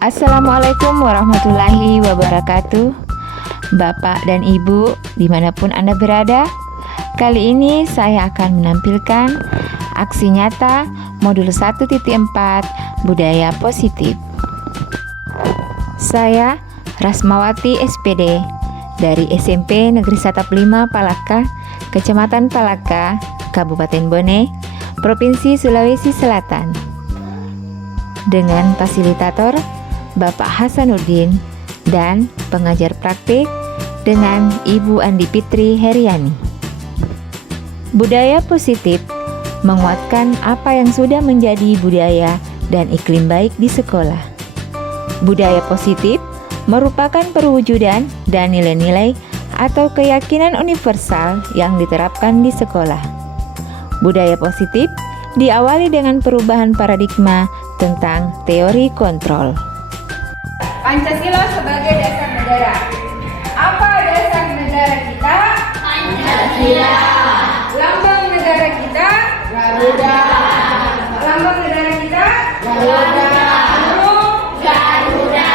Assalamualaikum warahmatullahi wabarakatuh. Bapak dan Ibu dimanapun Anda berada, kali ini saya akan menampilkan aksi nyata modul 1.4 Budaya Positif. Saya Rasmawati SPD dari SMP Negeri Satap 5 Palaka, Kecamatan Palaka, Kabupaten Bone, Provinsi Sulawesi Selatan. Dengan fasilitator Bapak Hasanuddin dan pengajar praktik dengan Ibu Andi Fitri Heriani. Budaya positif menguatkan apa yang sudah menjadi budaya dan iklim baik di sekolah. Budaya positif merupakan perwujudan dan nilai-nilai atau keyakinan universal yang diterapkan di sekolah. Budaya positif diawali dengan perubahan paradigma tentang teori kontrol. Pancasila sebagai dasar negara. Apa dasar negara kita? Pancasila. Lambang negara kita? Garuda. Lambang negara kita? Garuda. Burung? Garuda.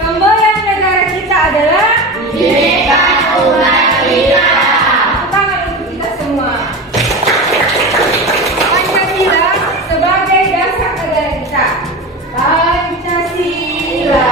Semboyan negara kita adalah Bhinneka Tunggal Ika. Tangan untuk kita semua. Pancasila sebagai dasar negara kita. Pancasila.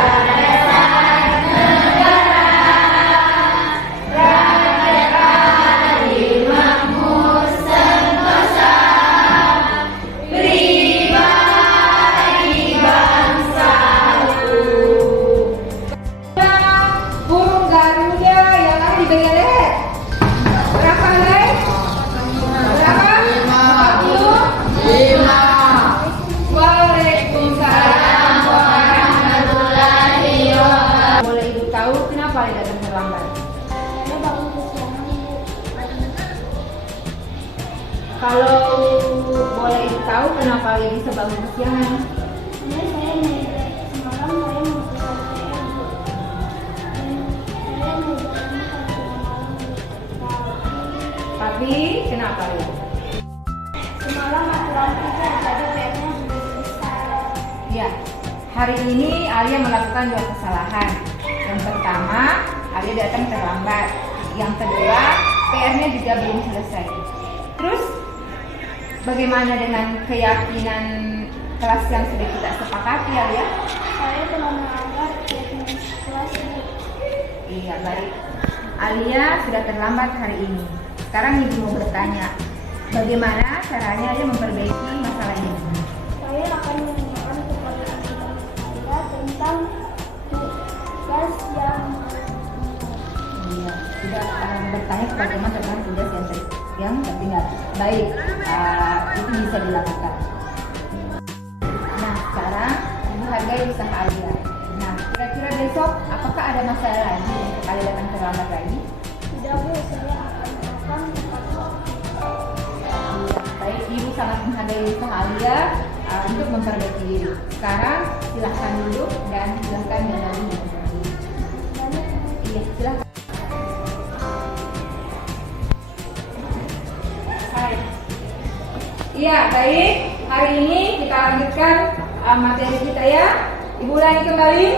Kalau boleh Ibu tahu kenapa dia bisa bangun kesiangan? Tapi kenapa ya? Semalam aturan kita ada PR-nya besar. Ya, hari ini Alia melakukan 2 kesalahan. Yang pertama, Alia datang terlambat. Yang kedua, PR-nya juga belum selesai. Terus bagaimana dengan keyakinan kelas yang sudah kita sepakati, Alia? Saya telah melanggar kelas ini. Iya, baik. Alia sudah terlambat hari ini. Sekarang Ibu mau bertanya, bagaimana caranya Alia memperbaiki masalah ini? Saya akan menanyakan kepada Anda tentang tugas yang Iya, sudah bertanya kepada teman tentang tugas yang tertinggal. Baik, itu bisa dilakukan. Nah, sekarang Ibu hargai usaha Alia. Nah, kira-kira besok apakah ada masalah lagi untuk Alia datang terlambat lagi? tidak boleh saya akan melakukan Baik, Ibu sangat menghargai usaha Alia untuk memperbaiki diri. Sekarang silahkan duduk dan silahkan menjalani. Iya, silahkan. Iya, baik. Hari ini kita lanjutkan materi kita ya. Ibu ulangi kembali.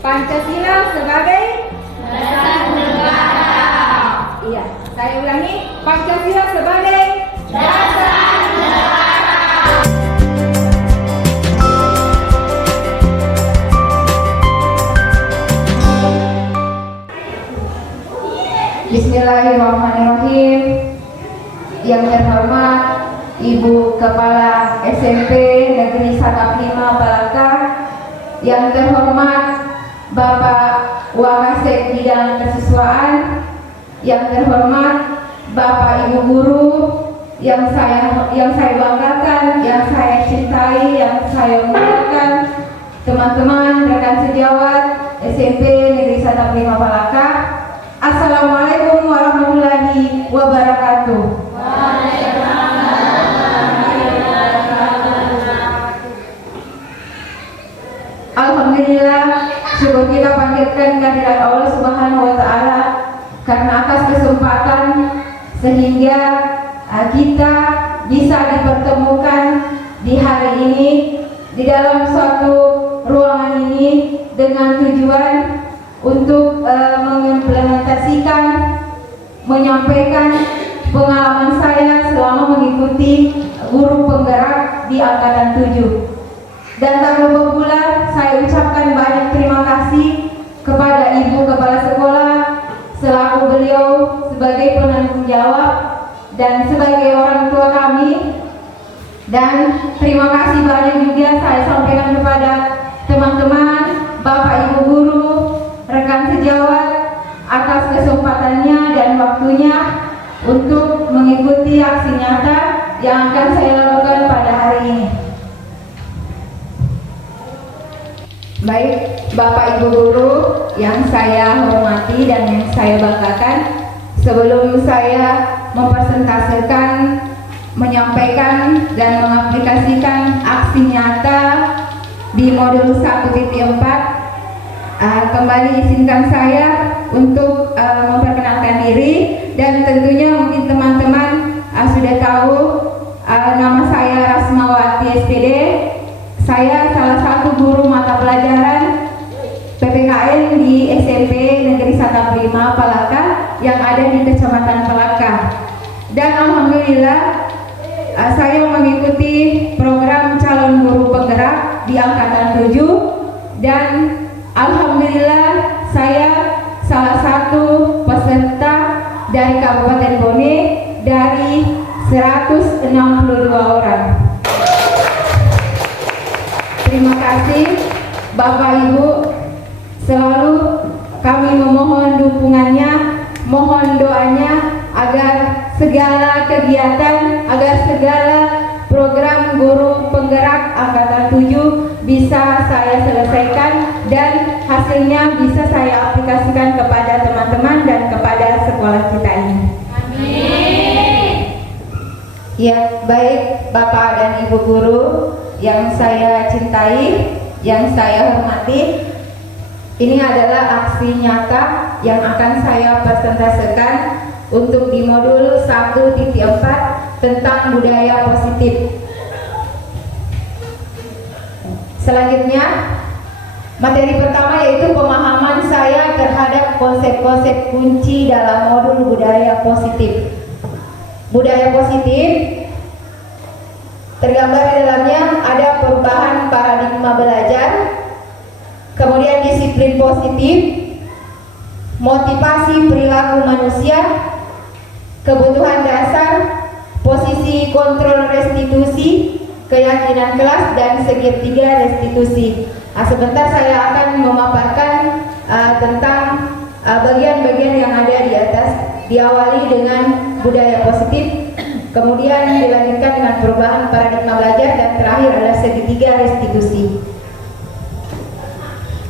Pancasila sebagai dasar negara. Iya, saya ulangi. Pancasila sebagai dasar negara. Bismillahirrahmanirrahim. Yang terhormat Ibu Kepala SMP Negeri Satap 5 Palaka, yang terhormat Bapak Wakasek Bidang Kesiswaan, yang terhormat Bapak Ibu Guru yang saya banggakan, yang saya cintai, yang saya muliakan, teman-teman rekan sejawat SMP Negeri Satap 5 Palaka. Assalamualaikum warahmatullahi wabarakatuh. Alhamdulillah, syukur kita panjatkan kehadirat Allah Subhanahu wa Ta'ala karena atas kesempatan sehingga kita bisa dipertemukan di hari ini di dalam suatu ruangan ini dengan tujuan untuk mengimplementasikan, menyampaikan pengalaman saya selama mengikuti guru penggerak di Angkatan 7. Dan tak lupa pula saya ucapkan banyak terima kasih kepada Ibu Kepala Sekolah selaku beliau sebagai penanggung jawab dan sebagai orang tua kami. Dan terima kasih banyak juga saya sampaikan kepada teman-teman, Bapak Ibu guru, rekan sejawat atas kesempatannya dan waktunya untuk mengikuti aksi nyata yang akan saya lakukan pada hari ini. Baik, Bapak Ibu guru yang saya hormati dan yang saya banggakan, sebelum saya mempresentasekan, menyampaikan dan mengaplikasikan aksi nyata di modul 1.4, kembali izinkan saya untuk memperkenalkan diri. Dan tentunya mungkin teman-teman sudah tahu nama saya Rasmawati SPD. Saya salah satu guru mata pelajaran PPKN di SMP Negeri 15 Palaka yang ada di Kecamatan Palaka. Dan alhamdulillah saya mengikuti program calon guru penggerak di Angkatan 7 dan alhamdulillah saya salah satu peserta dari Kabupaten Bone dari 162 orang. Terima kasih Bapak Ibu, selalu kami memohon dukungannya, mohon doanya agar segala kegiatan, agar segala program guru penggerak Angkatan 7 bisa saya selesaikan dan hasilnya bisa saya aplikasikan kepada teman-teman dan kepada sekolah kita ini. Amin. Ya, baik Bapak dan Ibu guru yang saya cintai, yang saya hormati, ini adalah aksi nyata yang akan saya presentasikan untuk di modul 1.4 tentang budaya positif. Selanjutnya, materi pertama yaitu pemahaman saya terhadap konsep-konsep kunci dalam modul budaya positif. Budaya positif tergambar di dalamnya ada perubahan paradigma belajar, kemudian disiplin positif, motivasi perilaku manusia, kebutuhan dasar, posisi kontrol restitusi, keyakinan kelas, dan segitiga restitusi. Sebentar saya akan memaparkan tentang bagian-bagian yang ada di atas. Diawali dengan budaya positif, kemudian dilanjutkan dengan perubahan paradigma belajar, dan terakhir adalah segitiga restitusi.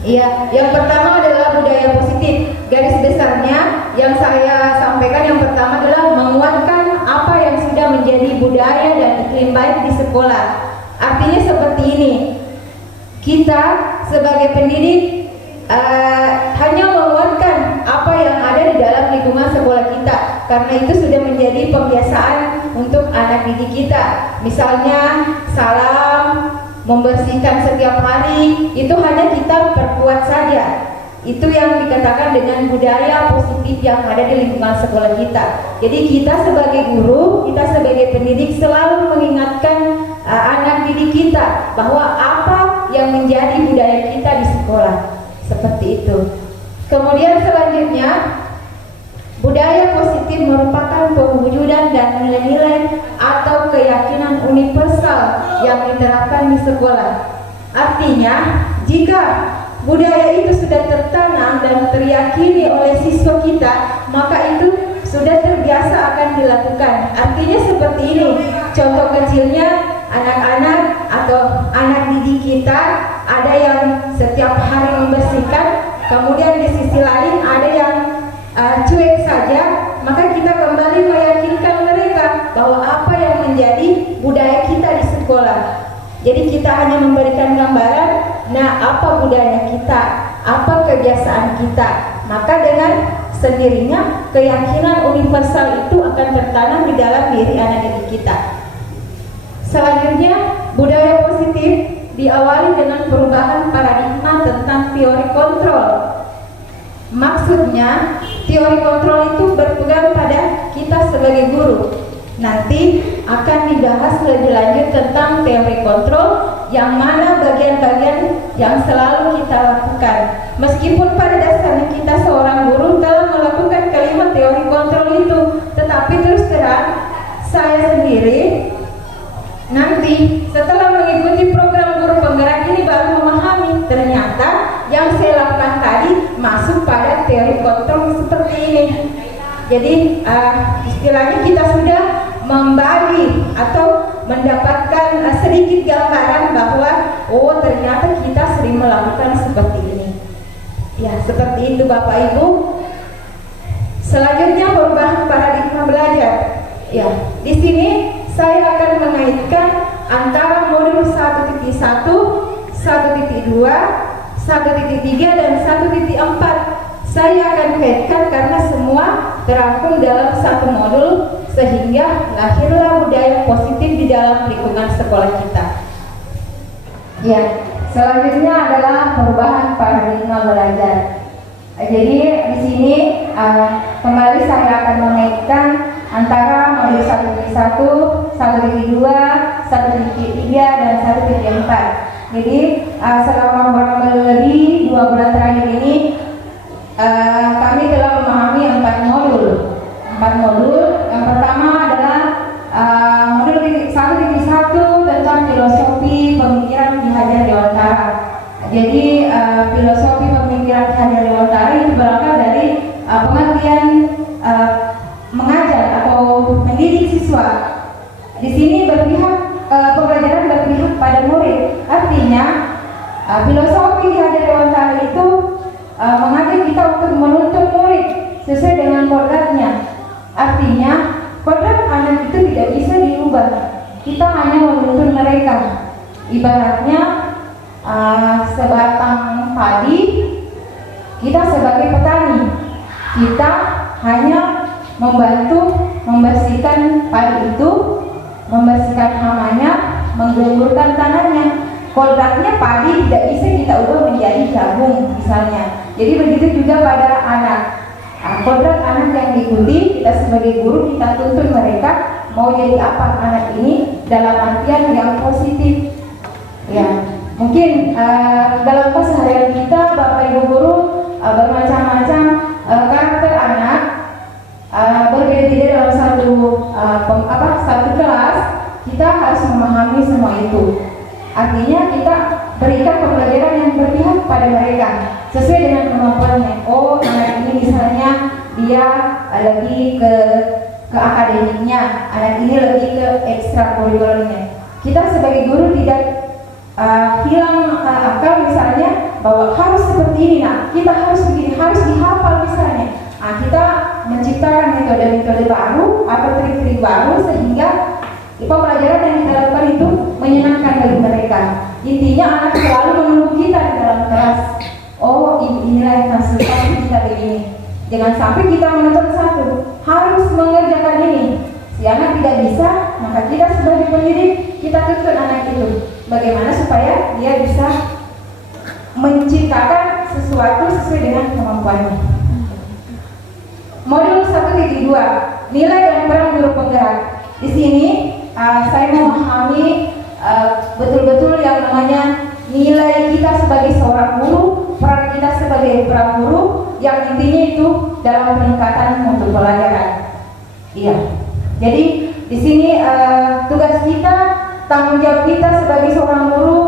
Ya, yang pertama adalah budaya positif. Garis besarnya yang saya sampaikan yang pertama adalah menguatkan apa yang sudah menjadi budaya dan iklim baik di sekolah. Artinya seperti ini, kita sebagai pendidik hanya menguatkan apa yang ada di dalam lingkungan sekolah kita, karena itu sudah menjadi pembiasaan untuk anak didik kita. Misalnya salam, membersihkan setiap hari, itu hanya kita perkuat saja. Itu yang dikatakan dengan budaya positif yang ada di lingkungan sekolah kita. Jadi kita sebagai guru, kita sebagai pendidik selalu mengingatkan anak didik kita bahwa apa yang menjadi budaya kita di sekolah. Seperti itu. Kemudian selanjutnya, budaya positif merupakan pewujudan dan nilai-nilai atau keyakinan universal yang diterapkan di sekolah. Artinya, jika budaya itu sudah tertanam dan teryakini oleh siswa kita, maka itu sudah terbiasa akan dilakukan. Artinya seperti ini, contoh kecilnya anak-anak atau anak didik kita ada yang setiap hari membersihkan, kemudian di sisi lain ada yang cuek saja, maka kita kembali meyakinkan mereka bahwa apa yang menjadi budaya kita di sekolah. Jadi kita hanya memberikan gambaran, nah apa budaya kita, apa kebiasaan kita, maka dengan sendirinya keyakinan universal itu akan tertanam di dalam diri anak didik kita. Selanjutnya, budaya positif diawali dengan perubahan paradigma tentang teori kontrol. Maksudnya, teori kontrol itu berpegang pada kita sebagai guru. Nanti akan dibahas lebih lanjut tentang teori kontrol, yang mana bagian-bagian yang selalu kita lakukan. Meskipun pada dasarnya kita seorang guru telah melakukan kalimat teori kontrol itu, tetapi terus terang saya sendiri nanti setelah mengikuti program guru penggerak ini baru memahami ternyata yang saya lakukan tadi masuk pada teori kontrol seperti ini. Jadi istilahnya kita sudah membagi atau mendapatkan sedikit gambaran bahwa oh ternyata kita sering melakukan seperti ini. Ya, seperti itu Bapak Ibu. Selanjutnya perubahan paradigma belajar. Ya, di sini saya akan mengaitkan antara modul 1.1, 1.2, 1.3 dan 1.4. Saya akan kaitkan karena semua terangkum dalam satu modul sehingga lahirlah budaya positif di dalam lingkungan sekolah kita. Ya, selanjutnya adalah perubahan paradigma belajar. Jadi di sini kembali saya akan mengaitkan antara modul 1.1, 1.2, 1.3 dan 1.4. Jadi selama kurang lebih 2 bulan terakhir ini kami telah memahami 4 modul. Yang pertama adalah modul 1.1 tentang filosofi pemikiran Ki Hajar Dewantara. Jadi filosofi pemikiran Ki Hajar Dewantara itu berangkat dari pengertian mengajar atau mendidik siswa. Di sini pembelajaran berpihak pada murid. Artinya filosofi Ki Hajar Dewantara itu mengajak kita untuk menuntun murid sesuai dengan kodratnya. Artinya kodrat anak itu tidak bisa diubah. Kita hanya menuntun mereka. Ibaratnya sebatang padi, kita sebagai petani, kita hanya membantu membersihkan padi itu, membersihkan hamanya, menggemburkan tanahnya. Kodratnya padi tidak bisa kita ubah menjadi jagung misalnya. Jadi begitu juga pada anak. Kodrat anak yang diikuti, kita sebagai guru kita tuntun mereka mau jadi apa anak ini dalam artian yang positif. Ya, mungkin dalam keseharian kita Bapak Ibu guru bermacam-macam karakter anak, berbeda-beda dalam satu kelas. Kita harus memahami semua itu. Artinya kita berikan pembelajaran yang berpihak pada mereka sesuai dengan kemampuannya. Oh, anak ini misalnya dia lebih ke akademiknya, anak ini lebih ke ekstrakurikulernya. Kita sebagai guru tidak hilang akal misalnya bahwa harus seperti ini, nah kita harus begini, harus dihafal misalnya. Nah, kita menciptakan metode-metode baru atau trik-trik baru sehingga pembelajaran yang kita lakukan itu menyenangkan bagi mereka. Intinya anak selalu menunggu kita di dalam kelas. Oh, inilah yang maksud kita begini. Jangan sampai kita menuntut satu, harus mengerjakan ini. Si anak tidak bisa, maka kita sebagai pendidik kita tuntut anak itu. Bagaimana supaya dia bisa menciptakan sesuatu sesuai dengan kemampuannya. Modul 1.2, nilai dan peran guru penggerak. Di sini saya memahami betul-betul yang namanya nilai kita sebagai seorang guru, peran kita sebagai guru, yang intinya itu dalam peningkatan mutu pelajaran. Iya. Jadi di sini tugas kita, tanggung jawab kita sebagai seorang guru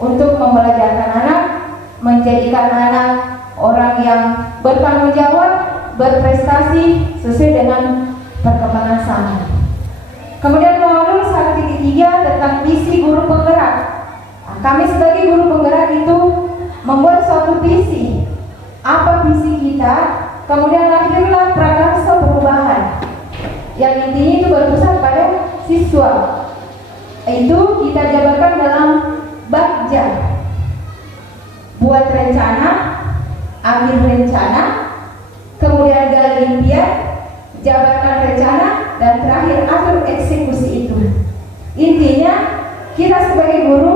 untuk membelajarkan anak, menjadikan anak orang yang bertanggung jawab, berprestasi sesuai dengan perkembangan zaman. Kemudian modul 1.3 tentang visi guru penggerak. Kami sebagai guru penggerak itu membuat suatu visi. Apa visi kita? Kemudian lahirlah prakarsa perubahan. Yang intinya itu berpusat pada siswa. Itu kita jabarkan dalam bagja. Buat rencana, ambil rencana, kemudian gali impian, jabarkan rencana, dan terakhir atur eksekusi itu. Intinya kita sebagai guru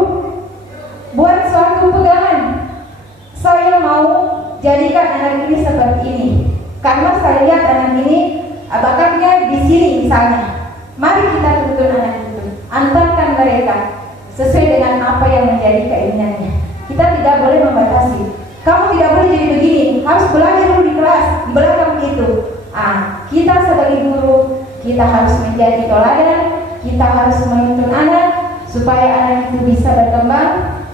jadikan anak ini seperti ini. Karena saya lihat anak ini bakatnya di sini misalnya. Mari kita tuntun anak itu, antarkan mereka sesuai dengan apa yang menjadi keinginannya. Kita tidak boleh membatasi. Kamu tidak boleh jadi begini, harus belajar dulu di kelas, belakang begitu. Kita sebagai guru, kita harus menjadi teladan, kita harus menuntun anak supaya anak itu bisa berkembang,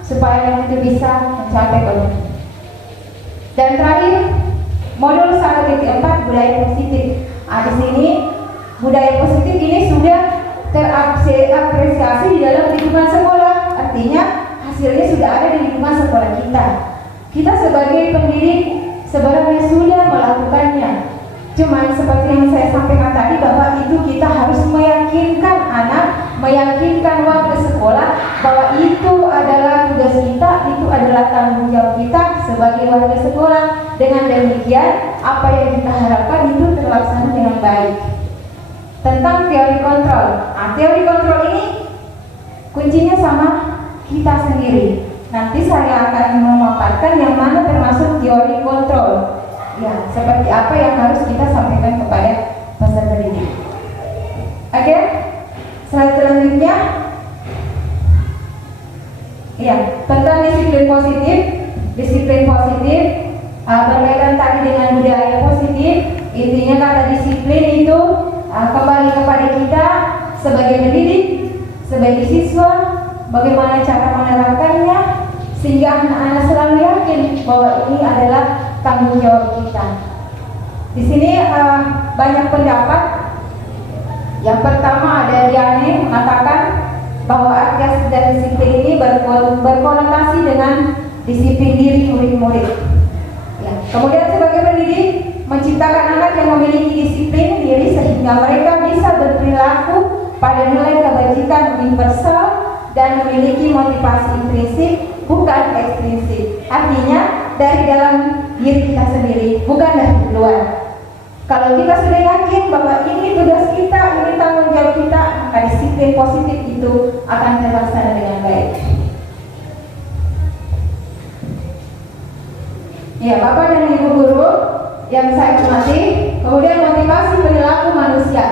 supaya anak itu bisa mencapai keinginan. Dan terakhir, modul 1.4 budaya positif. Di sini budaya positif ini sudah terapresiasi di dalam lingkungan sekolah. Artinya hasilnya sudah ada di lingkungan sekolah kita. Kita sebagai pendidik sebenarnya sudah melakukannya. Cuman seperti yang saya sampaikan tadi, bahwa itu kita harus meyakinkan anak, meyakinkan warga sekolah bahwa itu adalah tugas kita, itu adalah tanggung jawab kita sebagai warga sekolah. Dengan demikian, apa yang kita harapkan itu terlaksana dengan baik. Tentang teori kontrol. Teori kontrol ini kuncinya sama kita sendiri. Nanti saya akan memaparkan yang mana termasuk teori kontrol. Ya, seperti apa yang harus kita sampaikan kepada peserta didik. Oke, slide selanjutnya. Ya, tentang disiplin positif. Disiplin positif berkaitan tadi dengan budaya positif. Intinya kata disiplin itu kembali kepada kita sebagai pendidik, sebagai siswa, bagaimana cara menerapkannya sehingga anak-anak selalu yakin bahwa ini adalah tanggung jawab kita. Di sini banyak pendapat. Yang pertama ada Diane mengatakan bahwa asas dan disiplin ini berkonotasi dengan disiplin diri murid-murid. Ya. Kemudian sebagai pendidik menciptakan anak yang memiliki disiplin diri sehingga mereka bisa berperilaku pada nilai kebajikan universal dan memiliki motivasi intrinsik bukan ekstrinsik. Artinya dari dalam diri kita sendiri, bukan dari luar. Kalau kita sudah yakin bahwa ini tugas kita, ini tanggung jawab kita, maka disiplin positif itu akan terlaksana dengan baik. Ya, Bapak dan Ibu guru yang saya hormati, kemudian motivasi perilaku manusia.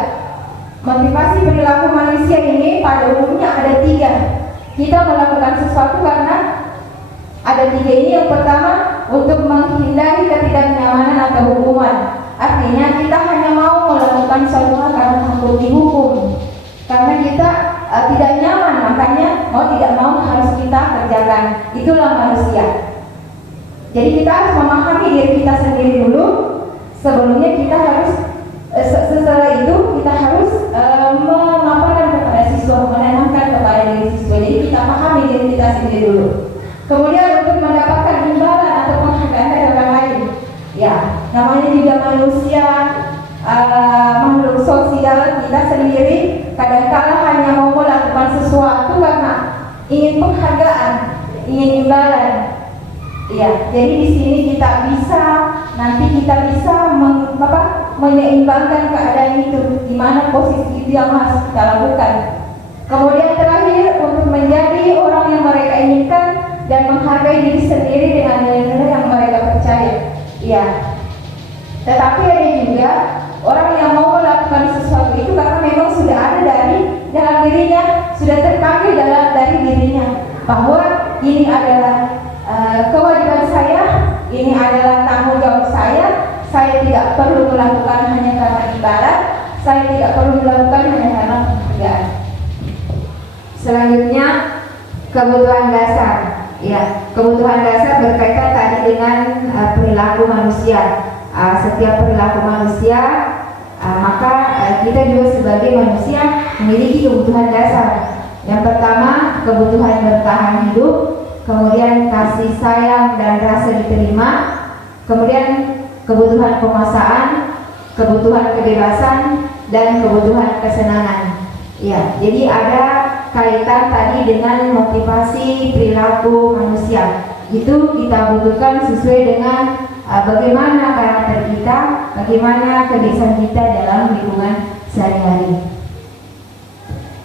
Motivasi perilaku manusia ini pada umumnya ada 3. Kita melakukan sesuatu karena ada 3 ini. Yang pertama, untuk menghindari ketidaknyamanan atau hukuman. Artinya kita hanya mau melakukan suatu hal karena takut dihukum, karena kita tidak nyaman, makanya mau tidak mau harus kita kerjakan. Itulah manusia. Jadi kita harus memahami diri kita sendiri dulu. Sebelumnya kita harus setelah itu kita harus memaparkan kepada siswa, menanamkan kepada diri siswa. Jadi kita pahami diri kita sendiri dulu. Kemudian untuk mendapatkan imbalan atau penghargaan dari orang lain. Ya, namanya juga manusia, makhluk sosial. Kita sendiri kadang-kala hanya mau melakukan sesuatu karena ingin penghargaan, ingin imbalan. Ya, jadi di sini kita bisa menyeimbangkan keadaan itu, di mana posisi itu yang harus kita lakukan. Kemudian terakhir, untuk menjadi orang yang mereka inginkan dan menghargai diri sendiri dengan nilai-nilai yang mereka percaya. Ya, tetapi ada juga orang yang mau melakukan sesuatu itu karena memang sudah ada dari dalam dirinya, sudah terpanggil dari dirinya bahwa ini adalah kewajiban saya, ini adalah tanggung jawab saya tidak perlu melakukan hanya karena ibadah, saya tidak perlu melakukan hanya karena penghargaan. Selanjutnya, kebutuhan dasar. Ya, kebutuhan dasar berkaitan tadi dengan perilaku manusia. Setiap perilaku manusia, maka kita juga sebagai manusia memiliki kebutuhan dasar. Yang pertama, kebutuhan bertahan hidup. Kemudian kasih sayang dan rasa diterima, kemudian kebutuhan penguasaan, kebutuhan kebebasan, dan kebutuhan kesenangan. Ya, jadi ada kaitan tadi dengan motivasi perilaku manusia. Itu kita butuhkan sesuai dengan bagaimana karakter kita, bagaimana kebiasaan kita dalam lingkungan sehari-hari.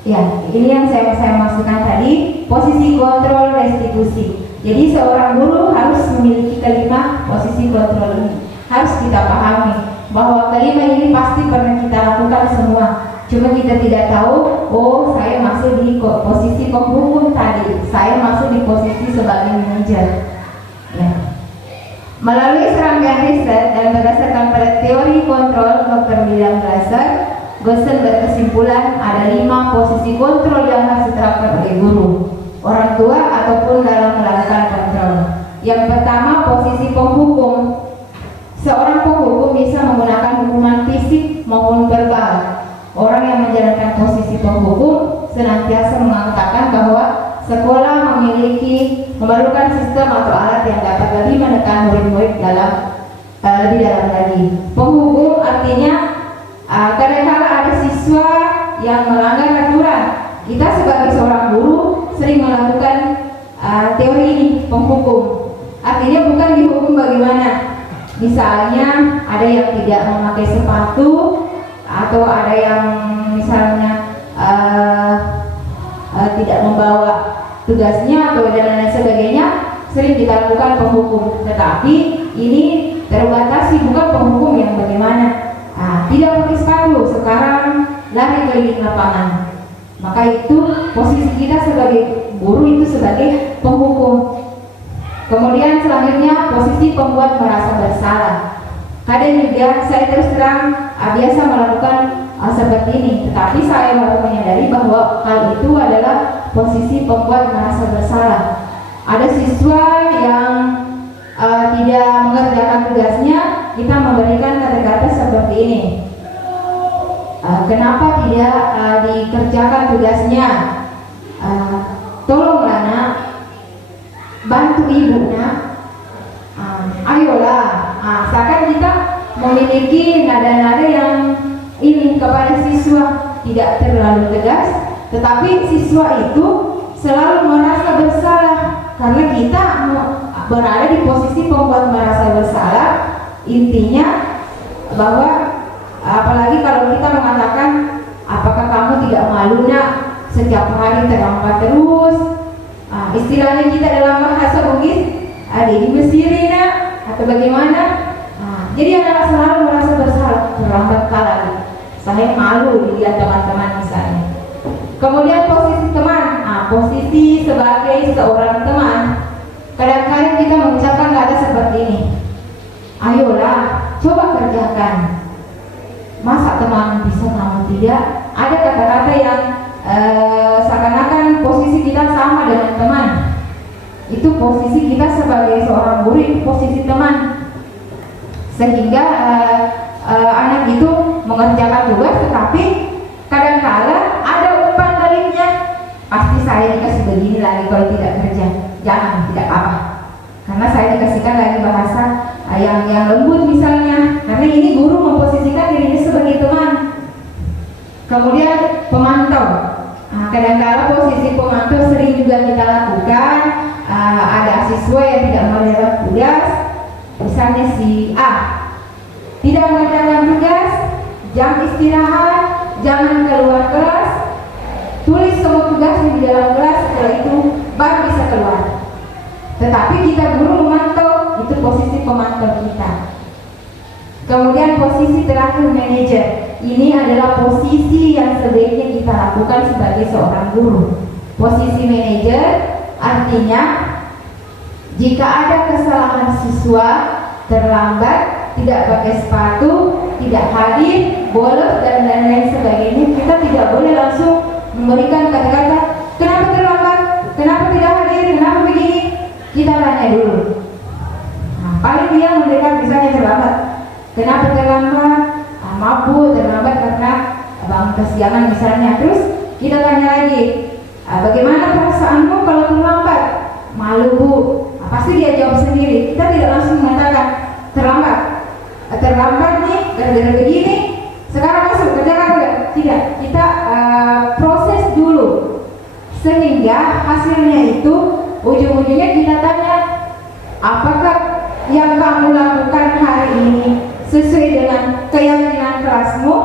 Ya, ini yang saya maksudkan tadi, posisi kontrol restitusi. Jadi seorang guru harus memiliki kelima posisi posisi kontrol ini. Harus kita pahami bahwa kelima ini pasti pernah kita lakukan semua. Cuma kita tidak tahu, oh saya masih di posisi penghukum tadi, saya masih di posisi sebagai manajer. Ya. Melalui serangkaian riset dan berdasarkan pada teori kontrol Dr. William Glasser, Gosel berkesimpulan ada 5 posisi kontrol yang harus diterapkan oleh guru, orang tua ataupun dalam melakukan kontrol. Yang pertama, posisi penghukum. Seorang penghukum bisa menggunakan hukuman fisik maupun verbal. Orang yang menjalankan posisi penghukum senantiasa mengatakan bahwa sekolah memerlukan sistem atau alat yang dapat lebih menekan murid-murid lebih dalam lagi. Penghukum artinya kadang-kala ada siswa yang melanggar aturan. Kita sebagai seorang guru sering melakukan teori ini, penghukum. Artinya bukan dihukum bagaimana. Misalnya ada yang tidak memakai sepatu, atau ada yang misalnya tidak membawa tugasnya atau dan lain sebagainya, sering kita lakukan penghukum. Tetapi ini terbatasi, bukan penghukum yang bagaimana. Tidak pakai sepatu, sekarang lari keliling lapangan. Maka itu posisi kita sebagai guru itu sebagai penghukum. Kemudian selanjutnya posisi pembuat merasa bersalah. Kadang juga saya terus terang biasa melakukan seperti ini, tetapi saya baru menyadari bahwa hal itu adalah posisi pembuat merasa bersalah. Ada siswa yang tidak mengerjakan tugasnya, kita memberikan kata-kata seperti ini. Kenapa tidak dikerjakan tugasnya? Tolonglah nak, bantu ibu nak. Ayolah. Seakan kita memiliki nada-nada yang ini kepada siswa, tidak terlalu tegas, tetapi siswa itu selalu merasa bersalah karena kita berada di posisi pembuat merasa bersalah. Intinya bahwa apalagi kalau kita mengatakan, apakah kamu tidak malu nak setiap hari terlambat terus? Istilahnya kita dalam bahasa Bugis, di Mesir nak, atau bagaimana? Jadi anak selalu merasa bersalah, terlambat kali. Saya malu dilihat teman-teman misalnya. Kemudian posisi teman, posisi sebagai seorang teman. Kadang-kadang kita mengucapkan kata seperti ini. Ayolah, coba kerjakan. Masa teman bisa, kamu tidak? Ada kata-kata yang seakan-akan posisi kita sama dengan teman. Itu posisi kita sebagai seorang guru, itu posisi teman. Sehingga anak itu mengerjakan tugas, tetapi kadang-kala ada umpan baliknya. Pasti saya dikasih begini lagi kalau tidak kerja. Jangan, tidak apa-apa. Karena saya dikasihkan lagi bahasa yang lembut misalnya. Karena ini guru memposisikan dirinya sebagai teman. Kemudian pemantau. Kadang-kala posisi pemantau sering juga kita lakukan. Ada siswa yang tidak mengerjakan tugas. Misalnya si A tidak mengerjakan tugas, jam istirahat, jangan keluar kelas, tulis semua tugasnya di dalam kelas, setelah itu baru bisa keluar. Tetapi kita guru memantau, itu posisi pemantau kita. Kemudian posisi terakhir manajer. Ini adalah posisi yang sebaiknya kita lakukan sebagai seorang guru. Posisi manajer artinya jika ada kesalahan siswa, terlambat, tidak pakai sepatu, tidak hadir, bolos dan lain-lain sebagainya, kita tidak boleh langsung memberikan kata-kata, kenapa terlambat, kenapa tidak hadir, kenapa begini. Kita tanya dulu. Paling dia memberikan misalnya terlambat, kenapa terlambat? Mabuk, terlambat karena bangun kesiangan misalnya. Terus kita tanya lagi, bagaimana perasaanmu kalau terlambat? Malu bu. Pasti dia jawab sendiri. Kita tidak langsung mengatakan terlambat nih gara-gara begini, sekarang masuk kerjakan enggak? Tidak. Kita proses dulu sehingga hasilnya itu ujung-ujungnya kita tanya, apakah yang kamu lakukan hari ini sesuai dengan keyakinan kelasmu?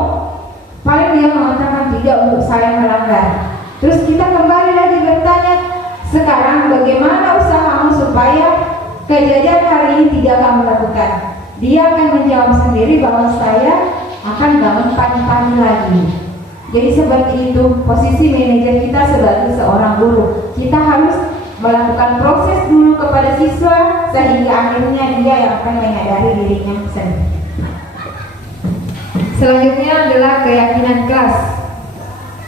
Paling dia mengatakan tidak, untuk saya melanggar. Terus kita kembali lagi bertanya, sekarang bagaimana usahamu supaya kejadian hari ini tidak kamu lakukan. Dia akan menjawab sendiri bahwa saya akan bangun pagi-pagi lagi. Jadi seperti itu posisi manajer kita sebagai seorang guru. Kita harus melakukan proses dulu kepada siswa sehingga akhirnya dia yang akan menyadari dirinya sendiri. Selanjutnya adalah keyakinan kelas.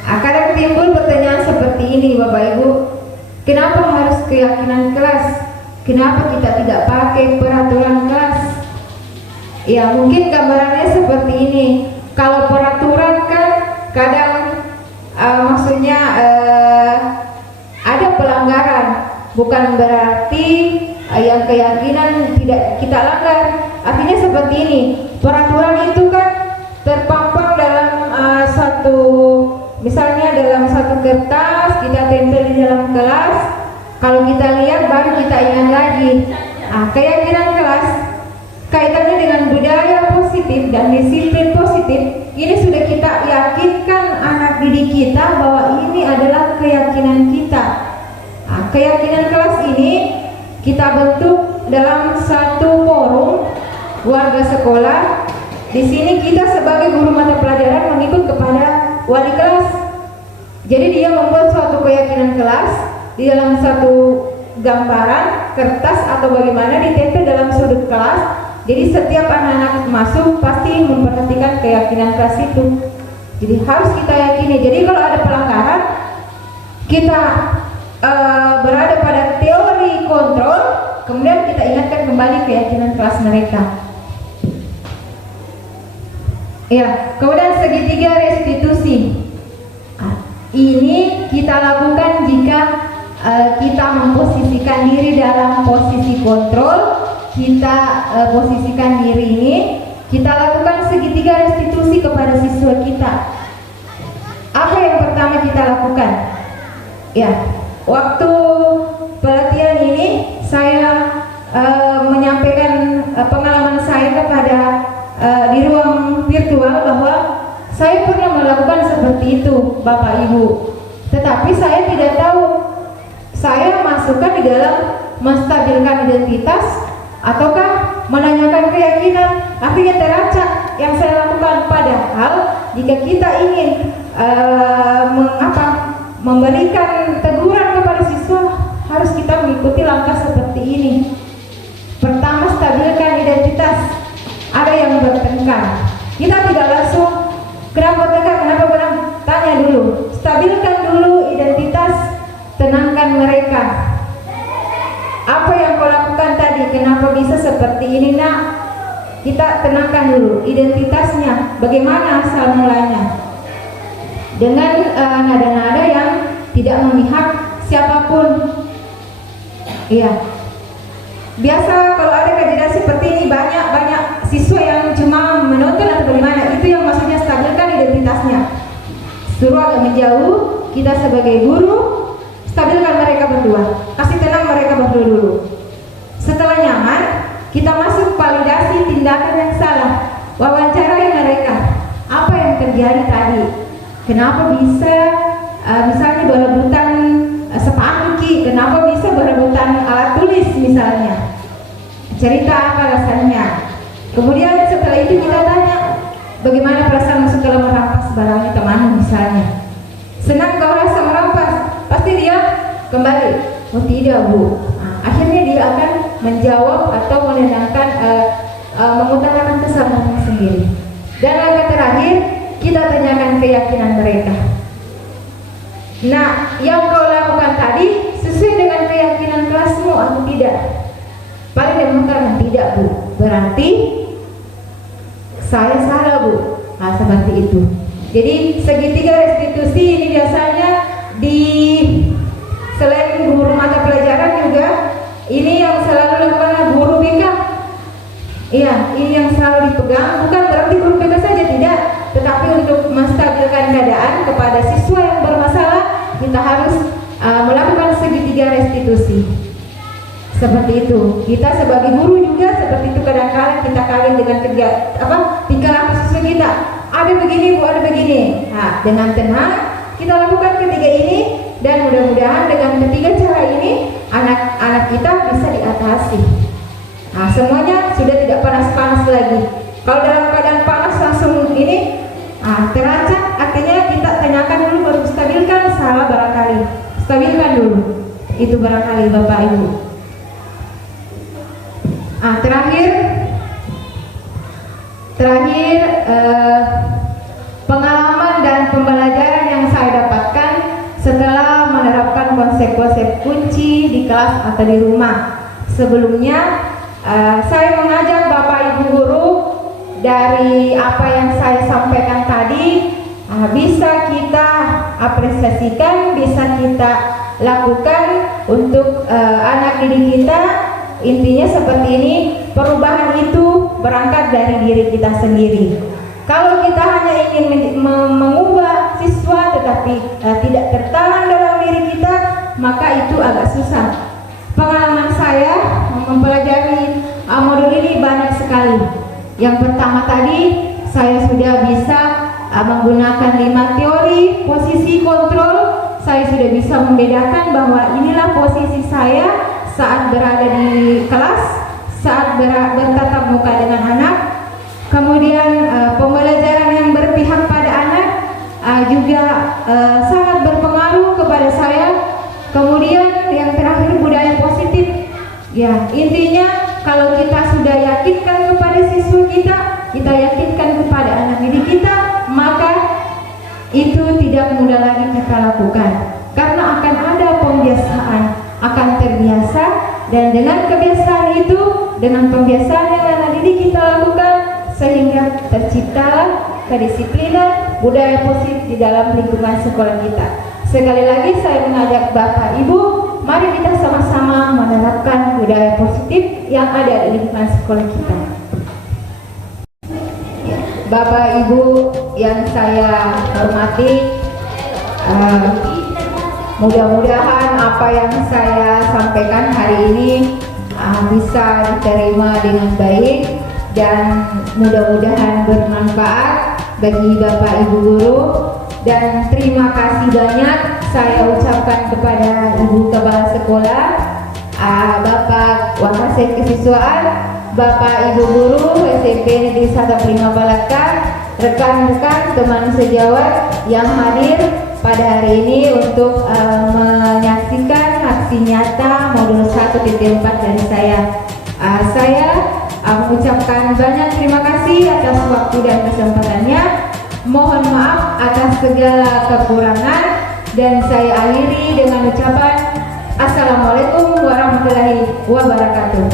Kadang timbul pertanyaan seperti ini Bapak Ibu, kenapa harus keyakinan kelas? Kenapa kita tidak pakai peraturan kelas? Ya mungkin gambarannya seperti ini. Kalau peraturan kan kadang maksudnya ada pelanggaran, bukan berarti yang keyakinan tidak kita langgar. Artinya seperti ini, peraturan itu kan terpampang dalam misalnya dalam satu kertas, kita tempel di dalam kelas. Kalau kita lihat baru kita ingat lagi. Keyakinan kelas kaitannya dengan budaya positif dan disiplin positif. Ini sudah kita yakinkan anak didik kita bahwa ini adalah keyakinan kita. Keyakinan kelas ini kita bentuk dalam satu forum warga sekolah. Di sini kita sebagai guru mata pelajaran mengikut kepada wali kelas. Jadi dia membuat suatu keyakinan kelas di dalam satu gambaran kertas atau bagaimana ditempel dalam sudut kelas. Jadi setiap anak-anak masuk pasti memperhatikan keyakinan kelas itu. Jadi harus kita yakini. Jadi kalau ada pelanggaran, kita berada pada teori kontrol, kemudian kita ingatkan kembali keyakinan kelas mereka. Ya, kemudian segitiga restitusi. Ini kita lakukan jika kita memposisikan diri dalam posisi kontrol. Kita posisikan diri ini, kita lakukan segitiga restitusi kepada siswa kita. Apa yang pertama kita lakukan? Ya, waktu pelatihan ini saya menyampaikan pengalaman saya kepada di ruang virtual bahwa saya pernah melakukan seperti itu Bapak Ibu. Tetapi saya tidak tahu saya masukkan di dalam menstabilkan identitas ataukah menanyakan keyakinan. Akhirnya teracak yang saya lakukan. Padahal jika kita ingin memberikan teguran kepada siswa, harus kita mengikuti langkah seperti ini. Pertama, stabilkan identitas. Ada yang bertengkar, kita tidak langsung kenapa bertengkar, kenapa berang, tanya dulu. Stabilkan dulu identitas, tenangkan mereka. Apa yang kau lakukan tadi? Kenapa bisa seperti ini nak? Kita tenangkan dulu identitasnya. Bagaimana asal mulanya? Dengan nada-nada yang tidak memihak siapapun. Iya. Biasa kalau ada kejadian seperti ini banyak siswa yang cuma menonton atau bagaimana. Itu yang maksudnya stabilkan identitasnya. Suruh agak menjauh. Kita sebagai guru stabilkan mereka berdua, kasih tenang mereka berdua dulu. Setelah nyaman, kita masuk validasi tindakan yang salah, wawancarai mereka. Apa yang terjadi tadi? Kenapa bisa misalnya berebutan spanduk? Kenapa bisa berebutan alat tulis misalnya? Cerita apa alasannya? Kemudian setelah itu kita tanya, bagaimana perasaan setelah merampas barangnya teman misalnya? Senang kau rasa merampas? Pasti dia kembali, oh tidak Bu. Akhirnya dia akan menjawab atau menenangkan, mengutarakan kesalahannya sendiri. Dan langkah terakhir, kita tanyakan keyakinan mereka. Nah, yang kau lakukan tadi sesuai dengan keyakinan kelasmu atau tidak? Paling dia mengatakan tidak Bu, berarti saya salah Bu. Seperti itu. Jadi segitiga restitusi ini biasanya selain guru mata pelajaran juga ini yang selalu dilakukan guru BK. Iya, ini yang selalu dipegang. Bukan berarti guru BK saja tidak, tetapi untuk menstabilkan keadaan kepada siswa yang bermasalah, kita harus melakukan segitiga restitusi. Seperti itu. Kita sebagai guru juga seperti itu, kadang-kadang kita kawin dengan tingkah laku siswa kita. Ada begini Bu, ada begini. Nah, dengan tenang kita lakukan ketiga ini. dan mudah-mudahan dengan ketiga cara ini anak-anak kita bisa diatasi. Nah, semuanya sudah tidak panas-panas lagi. Kalau dalam keadaan panas langsung ini terancam, artinya kita tanyakan dulu baru stabilkan, salah barangkali. Stabilkan dulu. Itu barangkali Bapak Ibu. Terakhir pengalaman dan pembelajaran yang saya dapatkan setelah menerapkan konsep-konsep kunci di kelas atau di rumah. Sebelumnya saya mengajak Bapak Ibu guru dari apa yang saya sampaikan tadi bisa kita apresiasikan, bisa kita lakukan untuk anak didik kita. Intinya seperti ini, perubahan itu berangkat dari diri kita sendiri. Kalau kita hanya ingin mengubah siswa tetapi tidak tertanam dalam diri kita, maka itu agak susah. Pengalaman saya mempelajari modul ini banyak sekali. Yang pertama tadi, saya sudah bisa menggunakan 5 teori posisi kontrol. Saya sudah bisa membedakan bahwa inilah posisi saya saat berada di kelas, saat bertatap muka dengan anak. Kemudian pembelajaran yang berpihak pada anak juga sangat berpengaruh kepada saya. Kemudian yang terakhir budaya positif. Ya, intinya kalau kita sudah yakinkan kepada siswa kita yakinkan kepada anak didik kita, maka itu tidak mudah lagi kita lakukan. Karena akan ada pembiasaan, akan terbiasa, dan dengan kebiasaan itu, dengan pembiasaan yang anak didik kita lakukan, sehingga terciptalah kedisiplinan, budaya positif di dalam lingkungan sekolah kita. Sekali lagi saya mengajak Bapak Ibu, mari kita sama-sama menerapkan budaya positif yang ada di lingkungan sekolah kita. Bapak Ibu yang saya hormati, mudah-mudahan apa yang saya sampaikan hari ini bisa diterima dengan baik dan mudah-mudahan bermanfaat bagi Bapak Ibu guru. Dan terima kasih banyak saya ucapkan kepada Ibu Kepala Sekolah, Bapak Wakasek Kesiswaan, Bapak Ibu Guru SMP Negeri 1 Prima Balakan, rekan-rekan teman sejawat yang hadir pada hari ini untuk menyaksikan aksi nyata modul 1.4 dari saya. Saya mengucapkan banyak terima kasih atas waktu dan kesempatannya. Mohon maaf atas segala kekurangan dan saya akhiri dengan ucapan Assalamualaikum warahmatullahi wabarakatuh.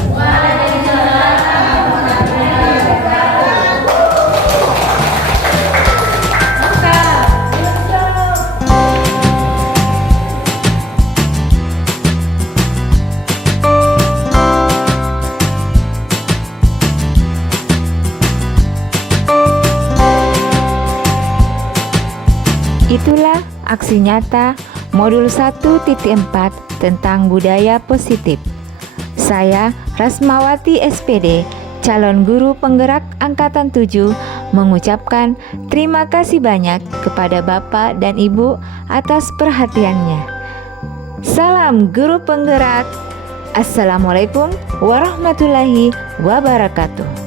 Itulah aksi nyata modul 1.4 tentang budaya positif. Saya Rasmawati SPD, calon guru penggerak angkatan 7, mengucapkan terima kasih banyak kepada Bapak dan Ibu atas perhatiannya. Salam guru penggerak. Assalamualaikum warahmatullahi wabarakatuh.